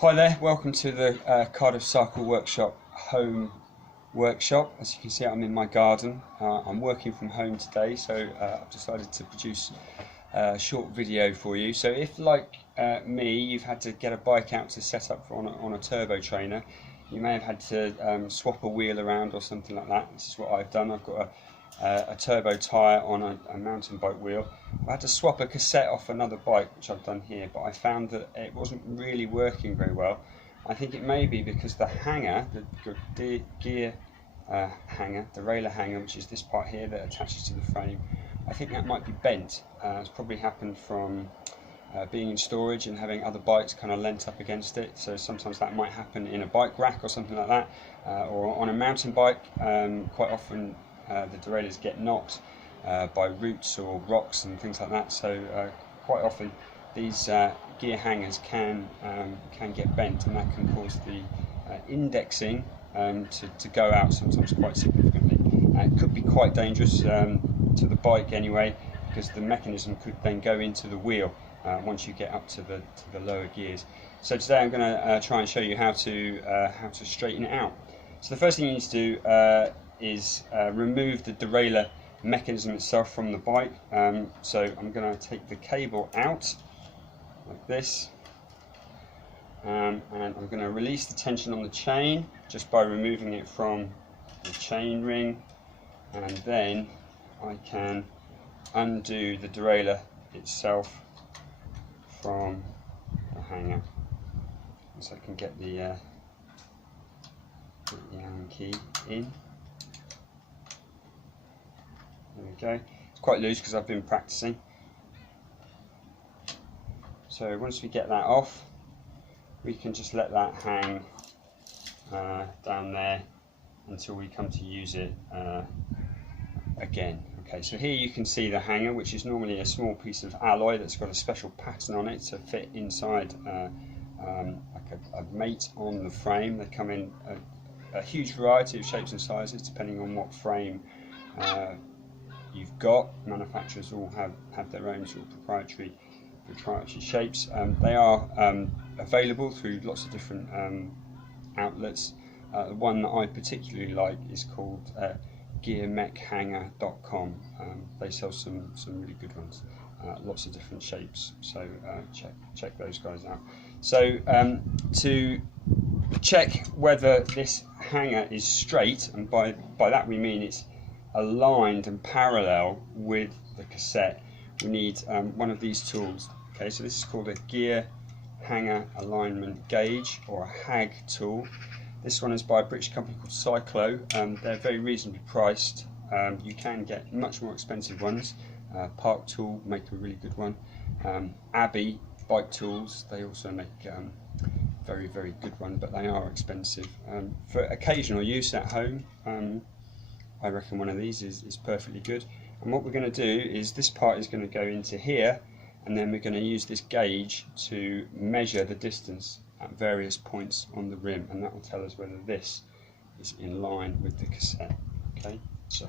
Hi there, welcome to the Cardiff Cycle Workshop home workshop. As you can see, I'm in my garden. I'm working from home today, so I've decided to produce a short video for you. So if, like me, you've had to get a bike out to set up on a turbo trainer, you may have had to swap a wheel around or something like that. This is what I've done. I've got a turbo tyre on a mountain bike wheel. I had to swap a cassette off another bike, which I've done here, but I found that it wasn't really working very well. I think it may be because the hanger, the gear hanger, the derailleur hanger, which is this part here that attaches to the frame, I think that might be bent. It's probably happened from being in storage and having other bikes kind of leant up against it. So sometimes that might happen in a bike rack or something like that, or on a mountain bike. Quite often the derailleurs get knocked by roots or rocks and things like that. So quite often these gear hangers can get bent, and that can cause the indexing to go out sometimes quite significantly. It could be quite dangerous to the bike anyway, because the mechanism could then go into the wheel once you get up to the lower gears. So today I'm going to try and show you how to straighten it out. So the first thing you need to do is remove the derailleur mechanism itself from the bike. So I'm going to take the cable out like this, and I'm going to release the tension on the chain just by removing it from the chain ring, and then I can undo the derailleur itself from the hanger, so I can get the Allen key in. There we go. It's quite loose because I've been practicing. So once we get that off, we can just let that hang down there until we come to use it again. Okay, so here you can see the hanger, which is normally a small piece of alloy that's got a special pattern on it to fit inside like a mate on the frame. They come in a huge variety of shapes and sizes depending on what frame you've got. Manufacturers all have their own sort of proprietary shapes. They are available through lots of different outlets. The one that I particularly like is called gearmechhanger.com. They sell some really good ones, lots of different shapes, so check those guys out. So to check whether this hanger is straight, and by that we mean it's aligned and parallel with the cassette, we need one of these tools. Okay, so this is called a gear hanger alignment gauge, or a HAG tool. This one is by a British company called Cyclo. They're very reasonably priced. You can get much more expensive ones. Park Tool make a really good one. Abbey bike tools, they also make very good one, but they are expensive. For occasional use at home, I reckon one of these is perfectly good. And what we're going to do is, this part is going to go into here, and then we're going to use this gauge to measure the distance at various points on the rim, and that will tell us whether this is in line with the cassette. Okay, so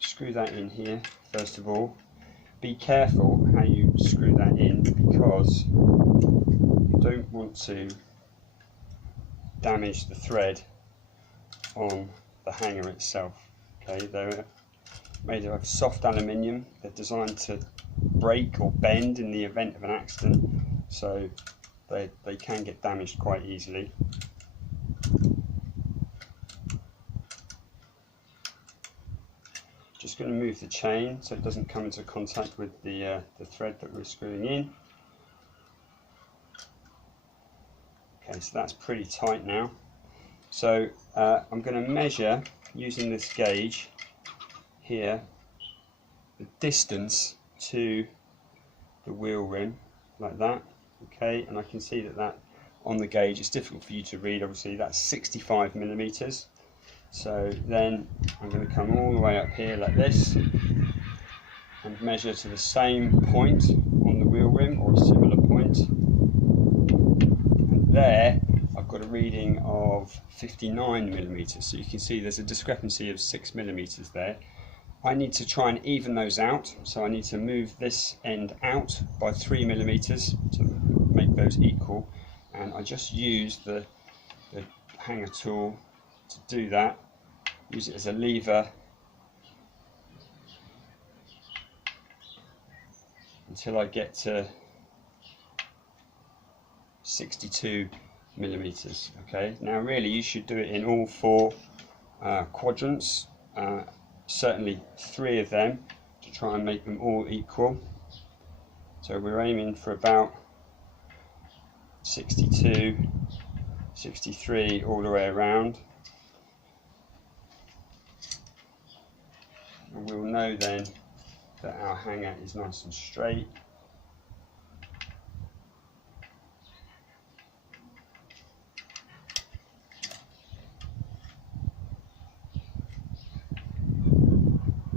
screw that in here first of all. Be careful how you screw that in, because you don't want to damage the thread on the hanger itself. Okay, they're made of soft aluminium. They're designed to break or bend in the event of an accident, so they can get damaged quite easily. Just going to move the chain so it doesn't come into contact with the thread that we're screwing in. Okay, so that's pretty tight now. So I'm going to measure, using this gauge here, the distance to the wheel rim, like that. Okay, and I can see that on the gauge, it's difficult for you to read, obviously, that's 65 millimeters. So then I'm going to come all the way up here like this and measure to the same point on the wheel rim, or a similar point, and there I've got a reading of 59 millimeters. So you can see there's a discrepancy of 6 millimeters there. I need to try and even those out, so I need to move this end out by 3 millimeters to make those equal, and I just use the hanger tool to do that. Use it as a lever until I get to 62 millimeters. Okay, now really you should do it in all four quadrants, certainly 3 of them, to try and make them all equal. So we're aiming for about 62, 63 all the way around, and we'll know then that our hanger is nice and straight.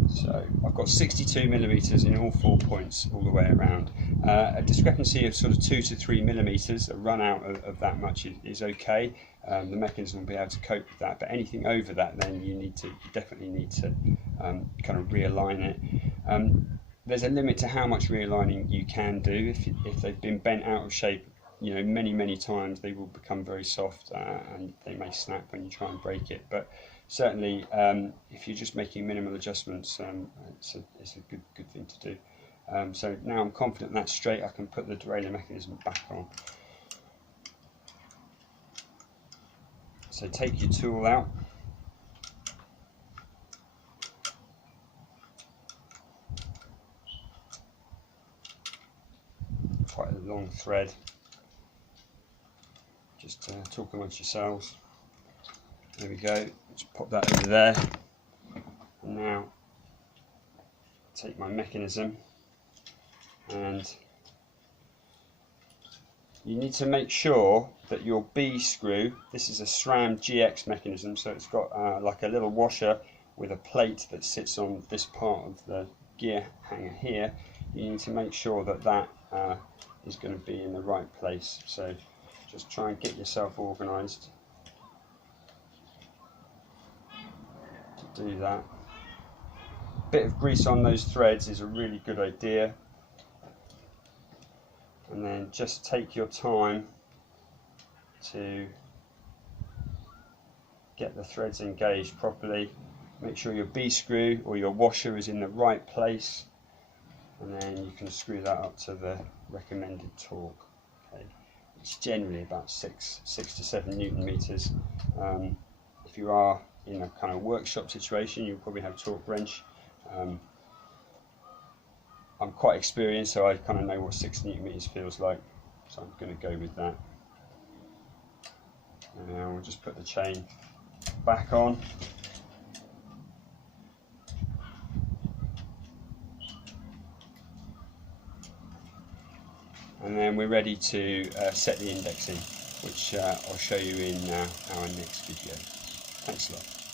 So I've got 62 millimeters in all 4 points all the way around. A discrepancy of sort of 2 to 3 millimeters, a run out of that much is okay. The mechanism will be able to cope with that, but anything over that, then you definitely need to kind of realign it. There's a limit to how much realigning you can do. If they've been bent out of shape, many times, they will become very soft and they may snap when you try and break it. But certainly, if you're just making minimal adjustments, it's a good thing to do. So now I'm confident that's straight, I can put the derailleur mechanism back on. So take your tool out. Quite a long thread. Just talk amongst yourselves. There we go. Just pop that over there. And now take my mechanism, and you need to make sure that your B screw, this is a SRAM GX mechanism, so it's got like a little washer with a plate that sits on this part of the gear hanger here. You need to make sure that that is going to be in the right place. So just try and get yourself organised to do that. Bit of grease on those threads is a really good idea, and then just take your time to get the threads engaged properly. Make sure your B screw or your washer is in the right place, and then you can screw that up to the recommended torque. Okay, it's generally about 6 to 7 Newton meters. If you are in a kind of workshop situation, you'll probably have a torque wrench. I'm quite experienced, so I kind of know what 6 Newton meters feels like, so I'm going to go with that. And now we'll just put the chain back on. And then we're ready to set the indexing, which I'll show you in our next video. Thanks a lot.